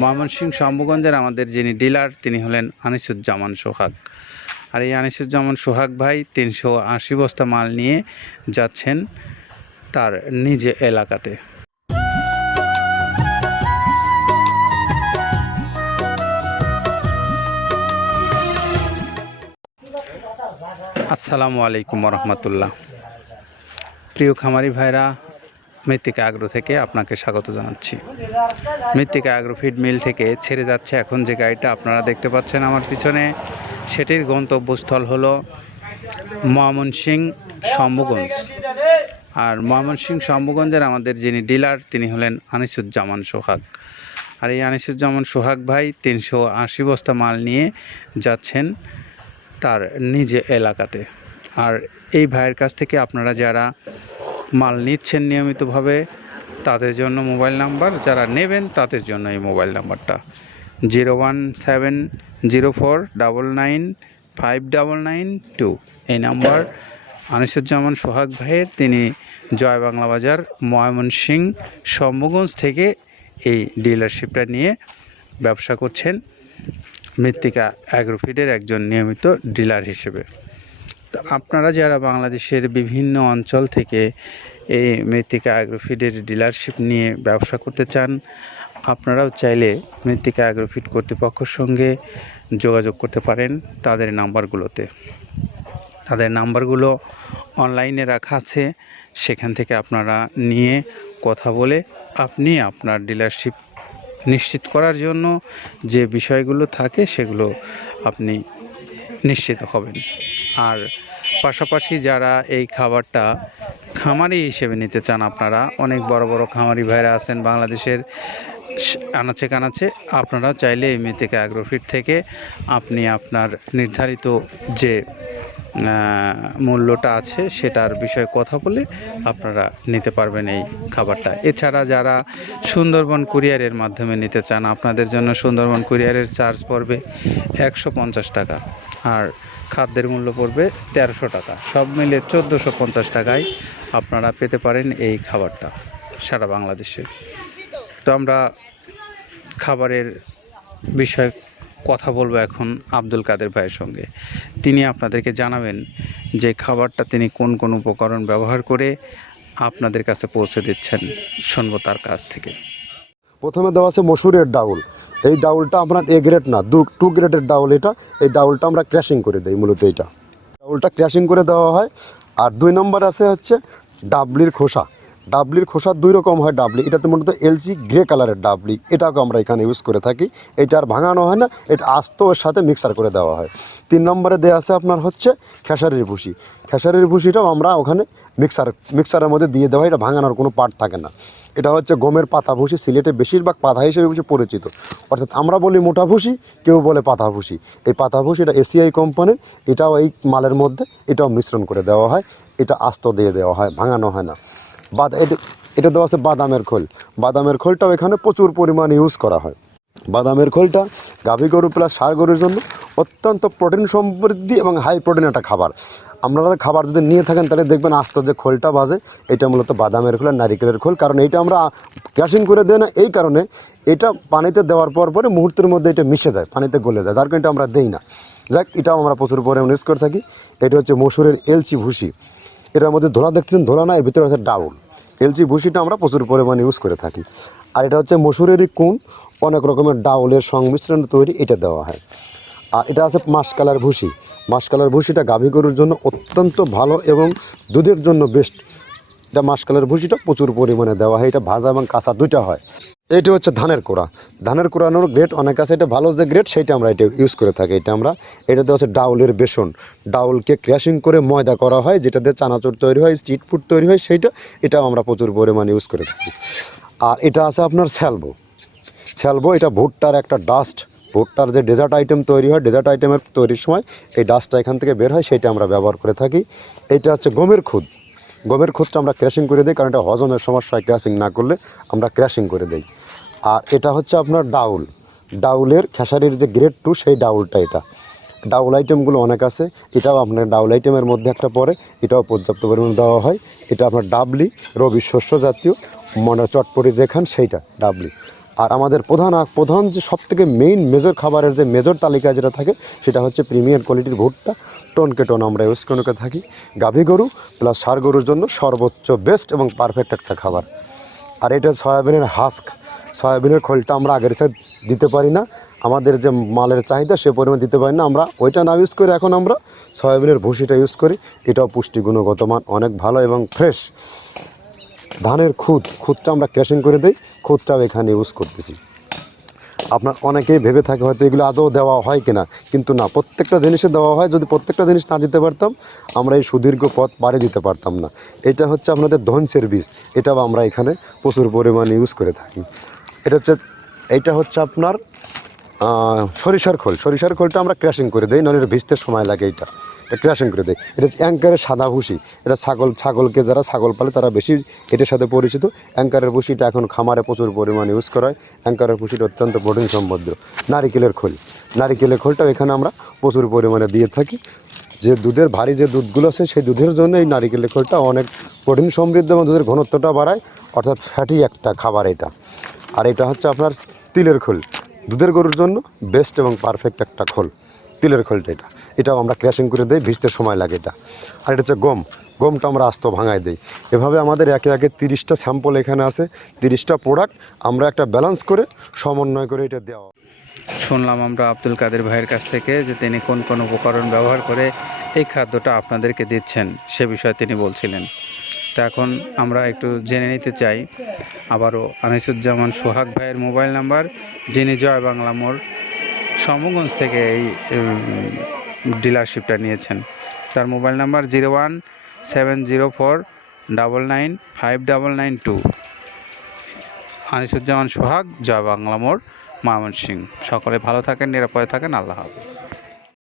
ময়মনসিংহ শম্ভুগঞ্জের আমাদের যিনি ডিলার তিনি হলেন আনিসুজ্জামান সোহাগ। আর এই আনিসুজ্জামান সোহাগ ভাই 380 বস্তা মাল নিয়ে যাচ্ছেন তার নিজ এলাকাতে। আসসালামু আলাইকুম রহমতুল্লাহ। প্রিয় খামারি ভাইরা, মৃত্তিকা আগ্রো থেকে আপনাকে স্বাগত জানাচ্ছি। মৃত্তিকা আগ্রো ফিড মিল থেকে ছেড়ে যাচ্ছে এখন যে গাড়িটা আপনারা দেখতে পাচ্ছেন আমার পিছনে, সেটির গন্তব্যস্থল হলো ময়মনসিংহ শম্ভুগঞ্জ। আর ময়মনসিংহ শম্ভুগঞ্জের আমাদের যিনি ডিলার তিনি হলেন আনিসুজ্জামান সোহাগ। আর এই আনিসুজ্জামান সোহাগ ভাই 380 বস্তা মাল নিয়ে যাচ্ছেন তার নিজ এলাকাতে। আর এই ভাইয়ের কাছ থেকে আপনারা যারা মাল নিচ্ছেন নিয়মিতভাবে তাদের জন্য মোবাইল নাম্বার, যারা নেবেন তাদের জন্য এই মোবাইল নাম্বারটা 01704995992। এই নাম্বার আনিসুজ্জামান সোহাগ ভাইয়ের। তিনি জয় বাংলা বাজার ময়মনসিংহ শম্ভুগঞ্জ থেকে এই ডিলারশিপটা নিয়ে ব্যবসা করছেন মৃত্তিকা অ্যাগ্রোফিডের একজন নিয়মিত ডিলার হিসেবে। তো আপনারা যারা বাংলাদেশের বিভিন্ন অঞ্চল থেকে এই মৃত্তিকা অ্যাগ্রোফিডের ডিলারশিপ নিয়ে ব্যবসা করতে চান, আপনারাও চাইলে মৃত্তিকা অ্যাগ্রোফিড কর্তৃপক্ষের সঙ্গে যোগাযোগ করতে পারেন তাদের নাম্বারগুলোতে। তাদের নাম্বারগুলো অনলাইনে রাখা আছে, সেখান থেকে আপনারা নিয়ে কথা বলে আপনি আপনার ডিলারশিপ নিশ্চিত করার জন্য যে বিষয়গুলো থাকে সেগুলো আপনি নিশ্চিত হবেন। আর পাশাপাশি যারা এই খাবারটা খামারি হিসেবে নিতে চান, আপনারা অনেক বড় বড় খামারি ভাইরা আছেন বাংলাদেশের আনাচে কানাচে, আপনারা চাইলে এই মৃত্তিকা অ্যাগ্রোফিড থেকে আপনি আপনার নির্ধারিত যে মূল্যটা আছে সেটার বিষয়ে কথা বলে আপনারা নিতে পারবেন এই খাবারটা। এছাড়া যারা সুন্দরবন কুরিয়ারের মাধ্যমে নিতে চান, আপনাদের জন্য সুন্দরবন কুরিয়ারের চার্জ পড়বে 150 টাকা, আর খাদ্যের মূল্য পড়বে 1300 টাকা। সব মিলে 1450 টাকায় আপনারা পেতে পারেন এই খাবারটা সারা বাংলাদেশে। তো আমরা খাবারের বিষয়ে কথা বলবো এখন আব্দুল কাদের ভাইয়ের সঙ্গে। তিনি আপনাদেরকে জানাবেন যে খাবারটা তিনি কোন কোন উপকরণ ব্যবহার করে আপনাদের কাছে পৌঁছে দিচ্ছেন। শুনবো তার কাছ থেকে। প্রথমে দেওয়া আছে মসুরের ডাউল। এই ডাউলটা আপনার এ গ্রেড না, 2 গ্রেডের ডাউল এটা। এই ডাউলটা আমরা ক্র্যাশিং করে দিই, মূলত এইটা ডাউলটা ক্র্যাশিং করে দেওয়া হয়। আর 2 নম্বর আছে হচ্ছে ডাবলির খোসা। ডাবলির খোসা 2 রকম হয় ডাবলি, এটাতে মূলত এলসি গ্রে কালারের ডাবলি, এটাকে আমরা এখানে ইউজ করে থাকি। এটা আর ভাঙানো হয় না, এটা আস্ত ওর সাথে মিক্সার করে দেওয়া হয়। 3 নম্বরে দেওয়া আছে আপনার হচ্ছে খেসারির ভুসি। খেসারির ভুসিটাও আমরা ওখানে মিক্সারের মধ্যে দিয়ে দেওয়া হয়, এটা ভাঙানোর কোনো পার্ট থাকে না। এটা হচ্ছে গমের পাতা ভুসি, সিলেটে বেশিরভাগ পাতা হিসেবে পরিচিত। অর্থাৎ আমরা বলি মোটা ভুসি, কেউ বলে পাতা ভুসি। এই পাতা ভুসি এটা এসিআই কোম্পানির, এটাও এই মালের মধ্যে এটাও মিশ্রণ করে দেওয়া হয়, এটা আস্ত দিয়ে দেওয়া হয়, ভাঙানো হয় না। এটা দেওয়া আছে বাদামের খোল। বাদামের খোলটাও এখানে প্রচুর পরিমাণে ইউজ করা হয়। বাদামের খোলটা গাভী গরু প্লাস ষাঁড় গরুর জন্য অত্যন্ত প্রোটিন সমৃদ্ধি এবং হাই প্রোটিন একটা খাবার। আপনারা খাবার যদি নিয়ে থাকেন তাহলে দেখবেন আস্ত যে খোলটা বাজে, এটা মূলত বাদামের খোল আর নারিকেলের খোল। কারণ এইটা আমরা ক্র্যাশিং করে দেয় না, এই কারণে এটা পানিতে দেওয়ার পরে মুহূর্তের মধ্যে এটা মিশে যায়, পানিতে গলে যায়, যার কারণে এটা আমরা দেই না। যাক, এটাও আমরা প্রচুর পরিমাণে ইউজ করে থাকি। এটা হচ্ছে মসুরের এলচি ভুসি। এটার মধ্যে ধোলা দেখছেন, ধোলা না, এর ভিতরে হচ্ছে ডাউল। এলচি ভুসিটা আমরা প্রচুর পরিমাণে ইউজ করে থাকি। আর এটা হচ্ছে মসুরেরই কুন, অনেক রকমের ডাউলের সংমিশ্রণ তৈরি, এটা দেওয়া হয়। আর এটা আছে মাসকালার ভুসি। মাসকালার ভুসিটা গাভী গরুর জন্য অত্যন্ত ভালো এবং দুধের জন্য বেস্ট। এটা মাসকালার ভুসিটা প্রচুর পরিমাণে দেওয়া হয়, এটা ভাজা এবং কাঁচা দুইটা হয়। এইটা হচ্ছে ধানের কোড়া। ধানের কোড়ানোর গ্রেড অনেক আছে, এটা ভালো যে গ্রেড সেইটা আমরা এটা ইউজ করে থাকি। এটা দেওয়া হচ্ছে ডাউলের বেসন। ডাউলকে ক্র্যাশিং করে ময়দা করা হয়, যেটা দিয়ে চানাচুর তৈরি হয়, স্ট্রিট ফুড তৈরি হয়, এটাও আমরা প্রচুর পরিমাণে ইউজ করে থাকি। আর এটা আছে আপনার স্যালবো। এটা ভুট্টার একটা ডাস্ট। ভুট্টার যে ডেজার্ট আইটেম তৈরি হয়, ডেজার্ট আইটেমের তৈরির সময় এই ডাস্টটা এখান থেকে বের হয়, সেটা আমরা ব্যবহার করে থাকি। এটা হচ্ছে গমের খুদ। গমের খুদটা আমরা ক্র্যাশিং করে দিই, কারণ এটা হজমের সমস্যা হয়, ক্র্যাশিং না করলে আমরা ক্র্যাশিং করে দিই। আর এটা হচ্ছে আপনার ডাউলের খেসারির যে গ্রেড 2 সেই ডাউলটা। এটা ডাউল আইটেমগুলো অনেক আছে, এটাও আপনার ডাউল আইটেমের মধ্যে একটা পড়ে, এটাও পর্যাপ্ত পরিমাণে দেওয়া হয়। এটা আপনার ডাবলি, রবি শস্য জাতীয়, চটপটি যেখান সেইটা ডাবলি। আর আমাদের প্রধান যে সবথেকে মেইন মেজর খাবারের যে মেজর তালিকায় যেটা থাকে সেটা হচ্ছে প্রিমিয়ার কোয়ালিটির ভুট্টা। টনকে টন আমরা ইউজ করে থাকি গাভী গরু প্লাস ষাঁড় গরুর জন্য সর্বোচ্চ বেস্ট এবং পারফেক্ট একটা খাবার। আর এটা সয়াবিনের হাস্ক, সয়াবিনের খোলটা আমরা আগের সাথে দিতে পারি না, আমাদের যে মালের চাহিদা সে পরিমাণ দিতে পারি না, আমরা ওইটা না ইউজ করে এখন আমরা সয়াবিনের ভুসিটা ইউজ করি। এটাও পুষ্টি গুণগত মান অনেক ভালো এবং ফ্রেশ। ধানের খুদটা আমরা ক্র্যাশিং করে দিই, খুদটাও এখানে ইউজ করতেছি। আপনার অনেকেই ভেবে থাকে হয়তো এগুলো আদৌ দেওয়া হয় কিনা, কিন্তু না, প্রত্যেকটা জিনিসে দেওয়া হয়। যদি প্রত্যেকটা জিনিস না দিতে পারতাম আমরা এই সুদীর্ঘ পথ পাড়ি দিতে পারতাম না। এটা হচ্ছে আপনাদের ধনসের বীজ, এটাও আমরা এখানে প্রচুর পরিমাণে ইউজ করে থাকি। এইটা হচ্ছে আপনার সরিষার খোলটা আমরা ক্র্যাশিং করে দিই, নাহলে এটা ভিজতে সময় লাগে। এটা ক্র্যাশিং করে দেয়। এটা অ্যাঙ্কারের সাদা ভুসি, এটা ছাগলকে যারা ছাগল পালে তারা বেশি এটার সাথে পরিচিত। অ্যাঙ্কারের ভুসিটা এখন খামারে প্রচুর পরিমাণে ইউজ করা হয়। অ্যাঙ্কারের ভুসিটা অত্যন্ত প্রোটিন সমৃদ্ধ। নারিকেলের খোলটাও এখানে আমরা প্রচুর পরিমাণে দিয়ে থাকি। যে দুধের ভারী যে দুধগুলো আছে সেই দুধের জন্য এই নারিকেলের খোলটা অনেক প্রোটিন সমৃদ্ধ এবং দুধের ঘনত্বটা বাড়ায়, অর্থাৎ ফ্যাটি একটা খাবার এটা। আর এটা হচ্ছে আপনার তিলের খোল, দুধের গরুর জন্য বেস্ট এবং পারফেক্ট একটা খোল, তিলের খোলটা। এটাও আমরা ক্র্যাশিং করে দিই, ভিজতে সময় লাগে এটা। আর এটা হচ্ছে গমটা আমরা আস্ত ভাঙায় দিই। এভাবে আমাদের একে 30টা স্যাম্পল এখানে আছে, 30টা প্রোডাক্ট আমরা একটা ব্যালেন্স করে সমন্বয় করে এটা দেওয়া। শুনলাম আমরা আব্দুল কাদের ভাইয়ের কাছ থেকে যে তিনি কোন কোন উপকরণ ব্যবহার করে এই খাদ্যটা আপনাদেরকে দিচ্ছেন সে বিষয়ে তিনি বলছিলেন। তা এখন আমরা একটু জেনে নিতে চাই আবারও আনিসুজ্জামান সোহাগ ভাইয়ের মোবাইল নাম্বার, যিনি জয় বাংলা মোড় সমগঞ্জ থেকে এই ডিলারশিপটা নিয়েছেন। তার মোবাইল নাম্বার 01704995992। আনিসুজ্জামান সোহাগ, জয় বাংলা মোড়, ময়মনসিংহ। সকলে ভালো থাকেন, নিরাপদে থাকেন। আল্লাহ হাফেজ।